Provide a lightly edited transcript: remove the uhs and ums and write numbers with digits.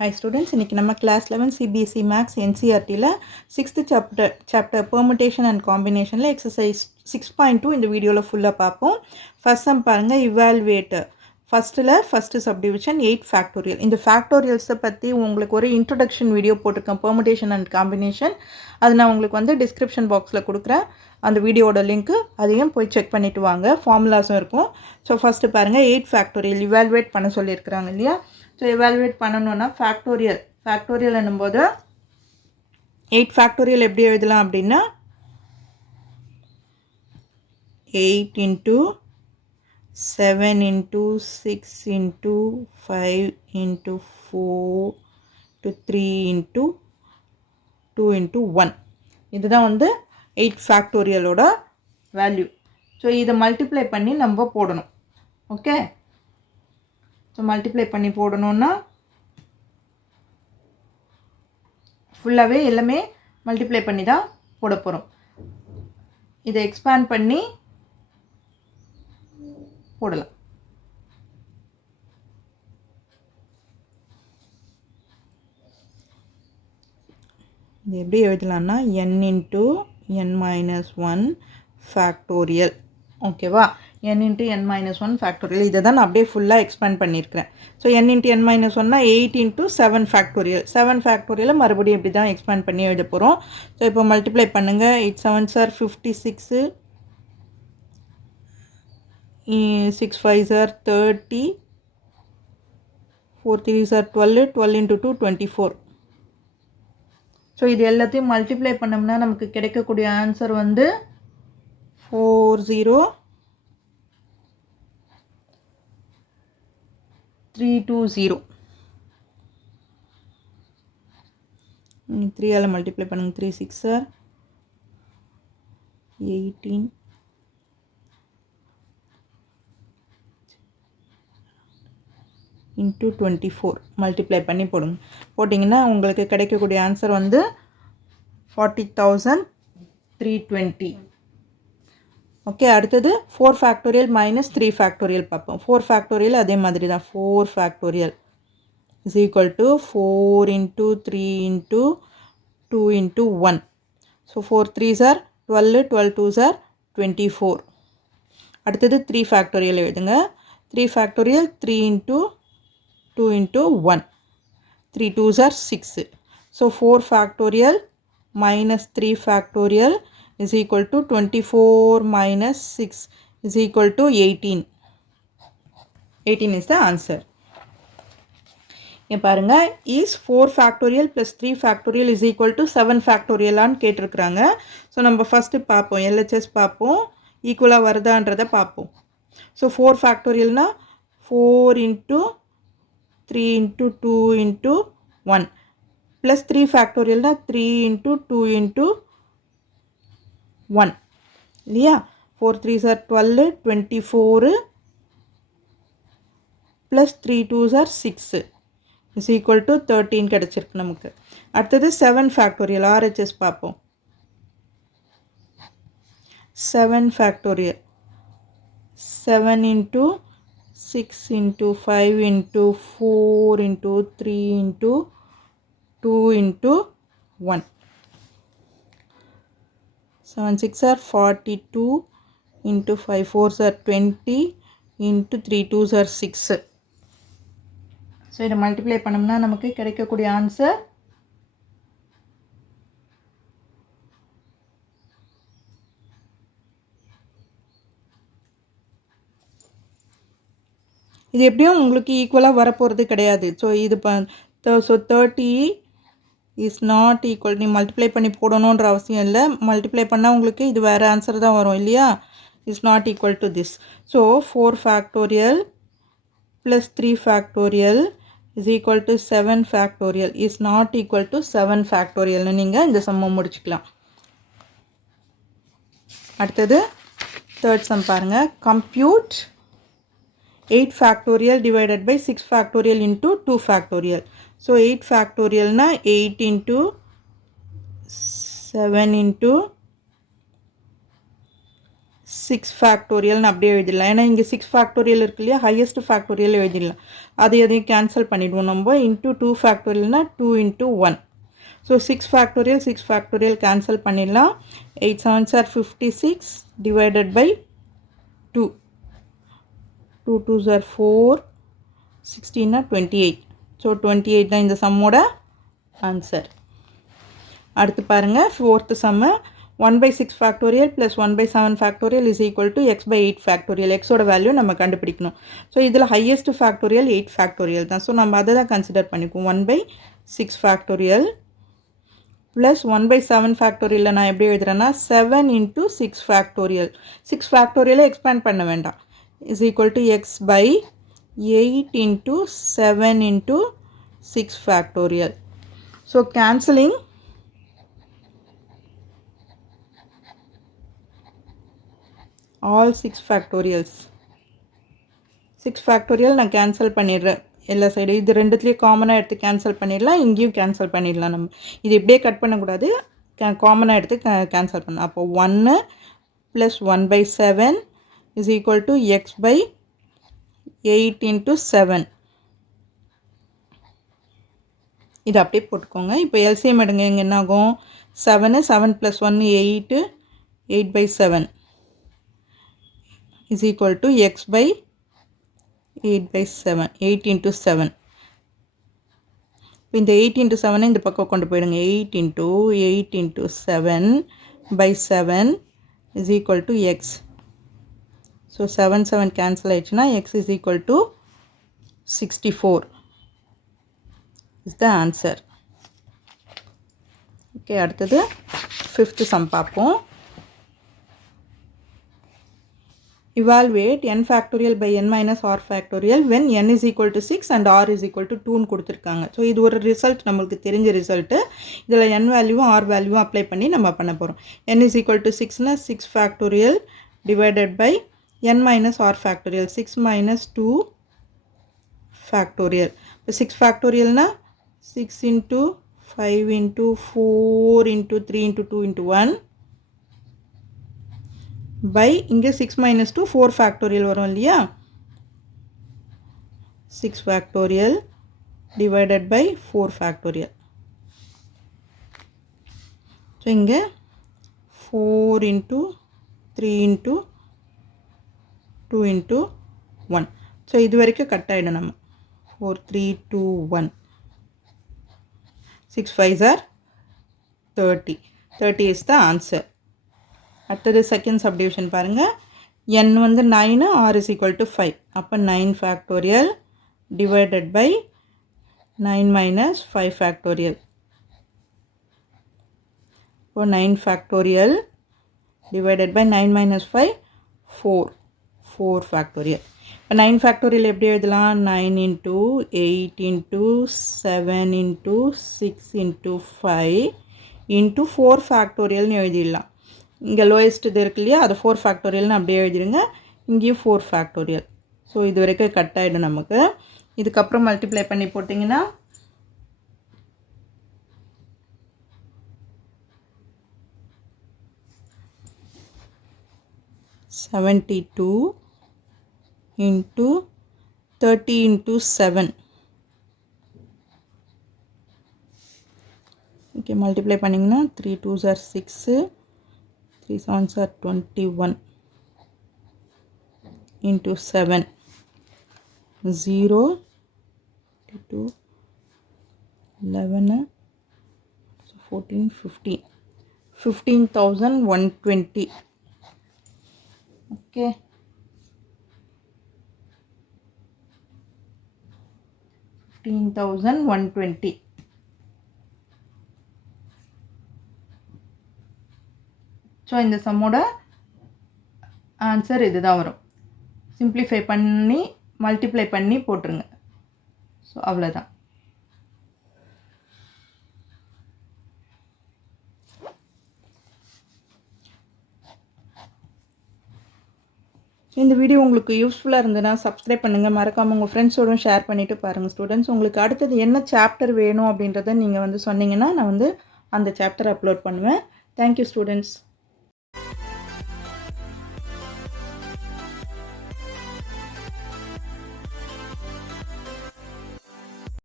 Hi students, இன்னைக்கு நம்ம class 11 CBSE Maths NCERTல 6th chapter permutation and combinationல exercise 6.2 இந்த வீடியோல ஃபுல்லா பார்ப்போம். First sum பாருங்க, evaluate. first subdivision 8 factorial. இந்த factorials பத்தி உங்களுக்கு ஒரு introduction video போட்டிருக்கேன், permutation and combination. அது நான் உங்களுக்கு வந்து description boxல கொடுக்குறேன். அந்த வீடியோட லிங்க் அதையும் போய் செக் பண்ணிட்டு வாங்க. ஃபார்முலாஸும் இருக்கும். ஸோ ஃபஸ்ட்டு பாருங்கள், 8 ஃபேக்டோரியல் இவால்வேட் பண்ண சொல்லியிருக்கிறாங்க இல்லையா. ஸோ evaluate பண்ணணும்னா ஃபேக்டோரியல் என்னும்போது 8 ஃபேக்டோரியல் எப்படி எழுதலாம் அப்படின்னா 8 into 7 into 6 into 5 into 4 to 3 into 2 into 1. இதுதான் வந்து 8 ஃபேக்டோரியலோட வேல்யூ. ஸோ இதை மல்டிப்ளை பண்ணி நம்ம போடணும். ஓகே, ஸோ மல்டிப்ளை பண்ணி போடணுன்னா ஃபுல்லாகவே எல்லாமே மல்டிப்ளை பண்ணி தான் போட போகிறோம். இதை எக்ஸ்பேண்ட் பண்ணி போடலாம். இது எப்படி எழுதலாம்னா n into n minus 1 factorial. ஓகேவா, n into n minus 1 factorial. இதை தான் நான் அப்படியே ஃபுல்லாக எக்ஸ்பேண்ட் பண்ணியிருக்கிறேன். So n into n minus 1னா 8 into 7 factorial. 7 ஃபேக்டோரியலை மறுபடியும் இப்படி தான் எக்ஸ்பேண்ட் பண்ணி எழுத போகிறோம். ஸோ இப்போ மல்டிப்ளை பண்ணுங்கள். 8 7s are 56, 6 5s are 30, 4 3s are 12, 12 into 2 24. So இது எல்லாத்தையும் மல்டிப்ளை பண்ணோம்னா நமக்கு கிடைக்கக்கூடிய ஆன்சர் வந்து 40320. 3ஆல் மல்டிப்ளை பண்ணுங்கள். 3 6 are 18, into 24 மல்டிப்ளை பண்ணி போடுங்க. போட்டிங்கன்னா உங்களுக்கு கிடைக்கக்கூடிய ஆன்சர் வந்து 40,320. ஓகே, அடுத்தது 4 ஃபேக்டோரியல் மைனஸ் 3 ஃபேக்டோரியல் பார்ப்போம். 4 ஃபேக்டோரியல் அதே மாதிரி தான். 4 factorial is equal to 4 into 3 into 2 into 1. So 4 3s are 12, 12 2s are 24. அடுத்தது 3 ஃபேக்டோரியல் எழுதுங்க. 3 factorial 3 into 2 into 1. 3 2s are 6. So 4 factorial minus 3 factorial is equal to 24 minus 6 is equal to 18. 18 is the answer. இங்க பாருங்க, is 4 factorial plus 3 factorial is equal to 7 factorial ஆன்னு கேட்டிருக்கிறாங்க. So நம்ம first பார்ப்போம், LHS பார்ப்போம், ஈக்குவலாக வருதான்றதை பார்ப்போம். So 4 ஃபேக்டோரியல்னா 4 into 3 into 2 into 1 plus 3 ஃபேக்டோரியல்னா 3 into 2 into 1 இல்லையா. 4 3s are 12, 24 plus 3 2s are 6 is equal to 13 கிடச்சிருக்கு நமக்கு. அடுத்தது 7 ஃபேக்டோரியல் RHS பார்ப்போம். 7 factorial 7 into 6 into 5 into 4 into 3 into 2 into 1. 7 6 are 42 into 5 4s are 20 into 3 2s are 6. So இதை multiply பண்ணோம்னா நமக்கு கிடைக்கக்கூடிய answer இது எப்படியும் உங்களுக்கு ஈக்குவலாக வரப்போகிறது கிடையாது. ஸோ இது ஸோ 30 இஸ் நாட் ஈக்குவல். நீ மல்டிப்ளை பண்ணி போடணுன்ற அவசியம் இல்லை. மல்டிப்ளை பண்ணால் உங்களுக்கு இது வேறு ஆன்சர் தான் வரும் இல்லையா. Is not equal to this. So 4 factorial plus 3 factorial is equal to 7 factorial is not equal to 7 ஃபேக்டோரியல்னு நீங்கள் இந்த சம்மை முடிச்சுக்கலாம். அடுத்தது தேர்ட் சம் பாருங்கள். Compute 8 factorial divided by 6 factorial into 2 factorial. So 8 factorial na 8 into 7 into 6 ஃபேக்டோரியல்னு அப்படியே எழுதிடலாம். ஏன்னா இங்கே 6 factorial இருக்கு இல்லையா, ஹையஸ்ட் ஃபேக்டோரியல் எழுதிடலாம். எதையும் கேன்சல் பண்ணிவிடுவோம் நம்ம. இன்ட்டு 2 ஃபேக்டோரியல்னால் 2 into 1. ஸோ 6 ஃபேக்டோரியல் கேன்சல் பண்ணிடலாம். 8 7s are 56 divided by 2. 2 2s are 4, 16 are 28. So 28 தான் இந்த சம்மோட ஆன்சர். அடுத்து பாருங்கள், fourth sum. 1/6 factorial plus 1/7 factorial is equal to x/8 factorial. எக்ஸோட வேல்யூ நம்ம கண்டுபிடிக்கணும். ஸோ இதில் ஹையஸ்ட் ஃபேக்டோரியல் 8 ஃபேக்டோரியல் தான். ஸோ நம்ம அதை தான் கன்சிடர் பண்ணிக்குவோம். 1/6 ஃபேக்டோரியல் ப்ளஸ் 1/7 ஃபேக்டோரியலில் நான் எப்படி எழுதுறேன்னா 7 into 6 ஃபேக்டோரியல். 6 ஃபேக்டோரியலை எக்ஸ்பேண்ட் பண்ண வேண்டாம். Is equal to x/8 into 7 into 6 factorial. So cancelling all 6 factorials. 6 factorial நான் கேன்சல் பண்ணிடுறேன் எல்லா சைடு. இது ரெண்டுத்துலேயும் காமனாக எடுத்து கேன்சல் பண்ணிடலாம், இங்கேயும் கேன்சல் பண்ணிடலாம். நம்ம இது இப்படியே கட் பண்ணக்கூடாது, காமனாக எடுத்து கேன்சல் பண்ணலாம். அப்போ 1 + 1/7 is equal to x/8 into 7. இது அப்படியே போட்டுக்கோங்க. இப்போ எல்சிஎம் எடுங்க. இங்கே என்ன ஆகும்? 7 7 + 1 8, 8/7 is equal to x/8/7, 8 into 7. இந்த 8 into 7 இந்த பக்கம் கொண்டு போயிடுங்க. 8 into 8 into 7/7 is equal to x. So 7 7 cancel ஆயிடுச்சுன்னா x is equal to 64 is the answer. Okay, அடுத்தது 5th sum பார்ப்போம். Evaluate n factorial by n minus r factorial when n is equal to 6 and r is equal to 2 கொடுத்துருக்காங்க. So இது ஒரு result, நம்மளுக்கு தெரிஞ்ச result. இதில் n வேல்யூவும் r வேல்யூவும் அப்ளை பண்ணி நம்ம பண்ண போகிறோம். n is equal to 6னா 6 factorial divided by n minus r factorial, 6 minus 2 factorial. இப்போ 6 factorialனா 6 into 5 into 4 into 3 into 2 into 1 by இங்கே 6 minus 2 4 factorial வரும் இல்லையா, 6 factorial divided by 4 factorial. So இங்கே 4 into 3 into 2 into 1. ஸோ இது வரைக்கும் கட் ஆகிடும். நம்ம 4 3 2 1, 6 5s are 30. 30 is the answer. அடுத்தது செகண்ட் சப்டிவிஷன் பாருங்கள். n வந்து 9, r is equal to 5. அப்போ 9 factorial divided by 9 minus 5 factorial. இப்போ 9 factorial divided by 9 minus 5 4 factorial. இப்போ 9 factorial எப்படி எழுதலாம்? 9 into 8 into 7 into 6 into 5 into 4 factorialனு எழுதிடலாம். இங்கே லோயஸ்ட் இது இருக்கு இல்லையா, அது 4 ஃபேக்டோரியல்னு அப்படியே எழுதிடுங்க. இங்கேயும் 4 ஃபேக்டோரியல். ஸோ இது வரைக்கும் கட் ஆகிடும் நமக்கு. இதுக்கப்புறம் மல்டிப்ளை பண்ணி போட்டிங்கன்னா 72 into 30 into 7. ஓகே, மல்டிப்ளை பண்ணிங்கன்னா 3 2s are 6, 3 7s are 21 into 7, 0 2 11 14 15, 15,120. Okay, $15,120. So இந்த சம்மோட ஆன்சர் இது தான் வரும். சிம்பிளிஃபை பண்ணி மல்டிப்ளை பண்ணி போட்டுருங்க. ஸோ அவ்வளோதான். இந்த வீடியோ உங்களுக்கு யூஸ்ஃபுல்லாக இருந்ததுன்னா சப்ஸ்கிரைப் பண்ணுங்கள். மறக்காமல் உங்கள் ஃப்ரெண்ட்ஸோடும் ஷேர் பண்ணிவிட்டு பாருங்கள். ஸ்டூடெண்ட்ஸ், உங்களுக்கு அடுத்தது என்ன சாப்டர் வேணும் அப்படின்றத நீங்கள் சொன்னீங்கன்னா நான் அந்த சாப்டர் அப்லோட் பண்ணுவேன். Thank you students.